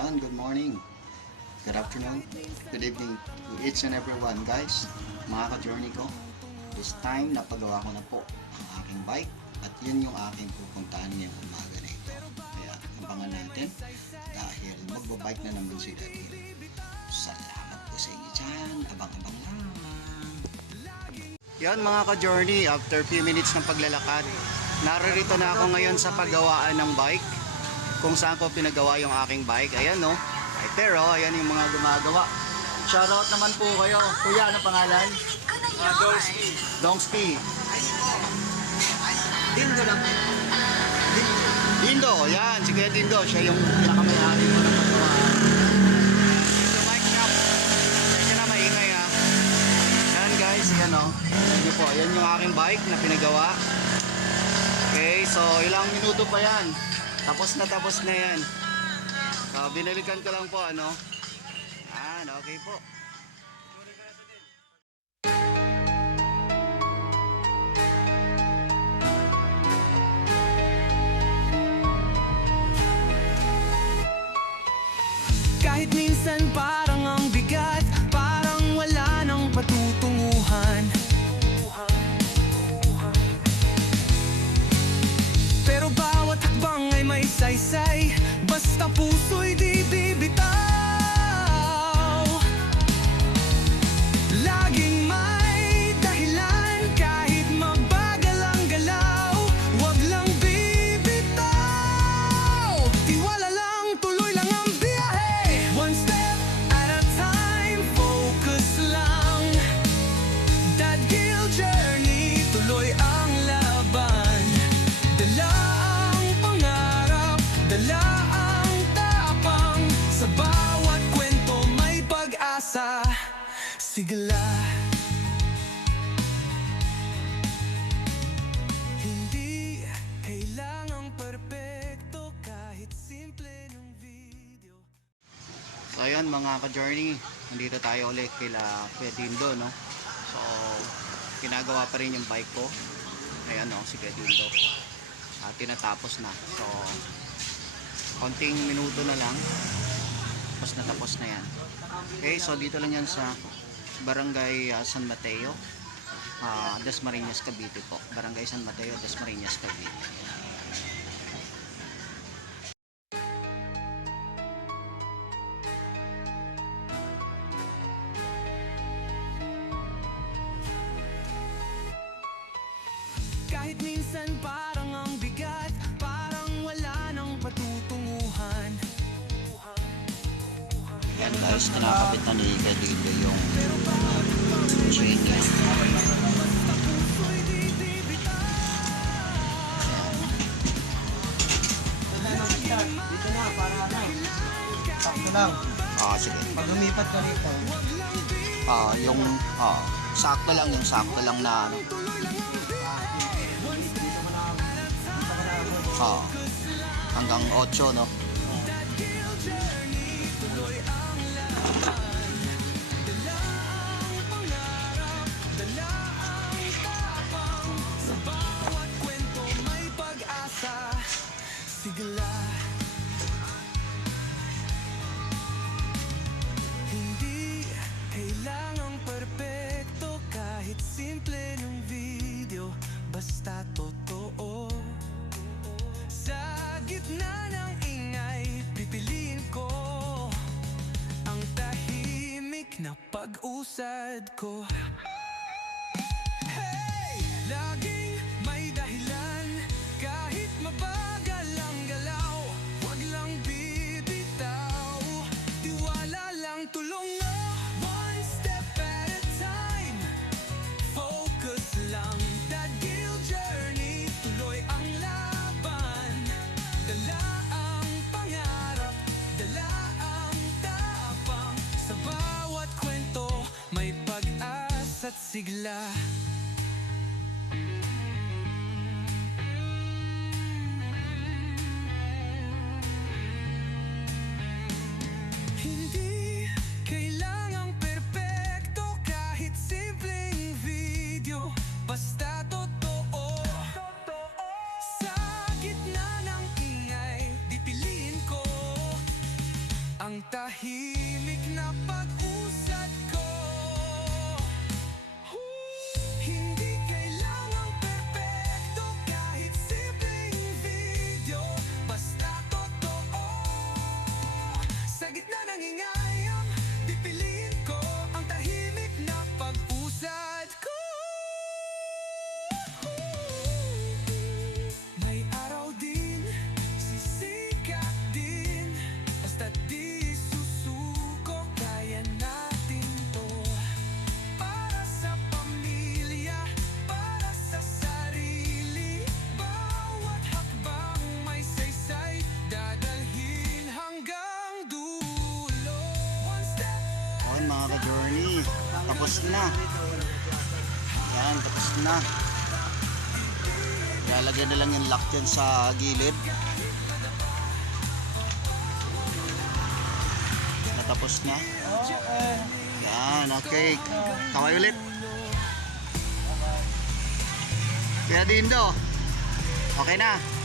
Ayan, good morning, good afternoon, good evening to each and everyone guys. Mga ka-journey ko, this time napagawa ko na po ang aking bike at yun yung aking pupuntahan ngayong umaga na ito. Kaya abangan natin dahil magbabike na naman si Daddy. Salamat po sa inyo dyan, abang-abang lang. Yan mga ka-journey, after few minutes ng paglalakad, naririto na ako ngayon sa paggawaan ng bike, kung saan ko pinagawa yung aking bike. Ayan no, right there oh, ayan yung mga gumagawa. Shoutout naman po kayo. Kuya, ano pangalan? Dongski. Dongski. Dindo lang. Dindo, yan, si Kuya Dindo, siya yung pinakamayari mo ng paggawa. Dindo Bike Shop. Kaya na maingay ha. Yan guys, yan oh. Sige po, yan yung aking bike na pinagawa. Okay, so ilang minuto pa yan. Tapos na yan. So, binalikan ko lang po ano. Okay po. Kahit minsan parang ang bigat, parang wala nang patutunguhan. Pero bawat hakbang ay may saysay, basta puso'y di bibitaw. Laging may dahilan kahit mabagal ang galaw, wag lang bibitaw. Tiwala lang, tuloy lang ang biyahe. One step at a time, focus lang. That Gil journey, tuloy ang laban. Dala ang pangarap, dala ang tapang. Sa bawat kwento may pag-asa. Sigla. Hindi kailangang perpekto, kahit simple ng video. So ayun mga ka-journey, nandito tayo ulit kila Kuya Dindo no. So ginagawa pa rin yung bike ko. Ayan no, si Kuya Dindo. Tinatapos na. So konting minuto na lang, tapos natapos na yan. Okay, so dito lang yan sa Barangay San Mateo, Dasmariñas, Cavite po. Barangay San Mateo, Dasmariñas, Cavite. Kahit minsan parang ang bigat, parang wala nang patutunguhan. Yan guys, kinakabit na ni Kuya Dindo yung chain niya. Dito na, para ano. Sakto lang. Sige. Pag lumipat ka dito. Sakto lang na ano. Hanggang 8 no. Sigla. Hindi kailangang perpekto, kahit simple ng video, basta totoo. Sa gitna ng ingay, pipiliin ko ang tahimik na pag-usad ko. Hey! Laging may dahilan, kahit mabagal ang galaw, wag lang bibitaw. Tiwala lang, tulong mo. One step at a time, focus lang. That Gil journey, tuloy ang laban. Dala ang pangarap, dala ang tapang. Sa bawat kwento may pag-asa't sigla. Hindi kailangang perpekto, kahit simpleng video, basta totoo. Sa gitna ng ingay, di piliin ko tapos na. Yan, tapos na. Lalagyan na lang yung lock dyan sa gilid. Natapos na. Yan, okay. Kaway ulit. Kaya Dindo, okay na.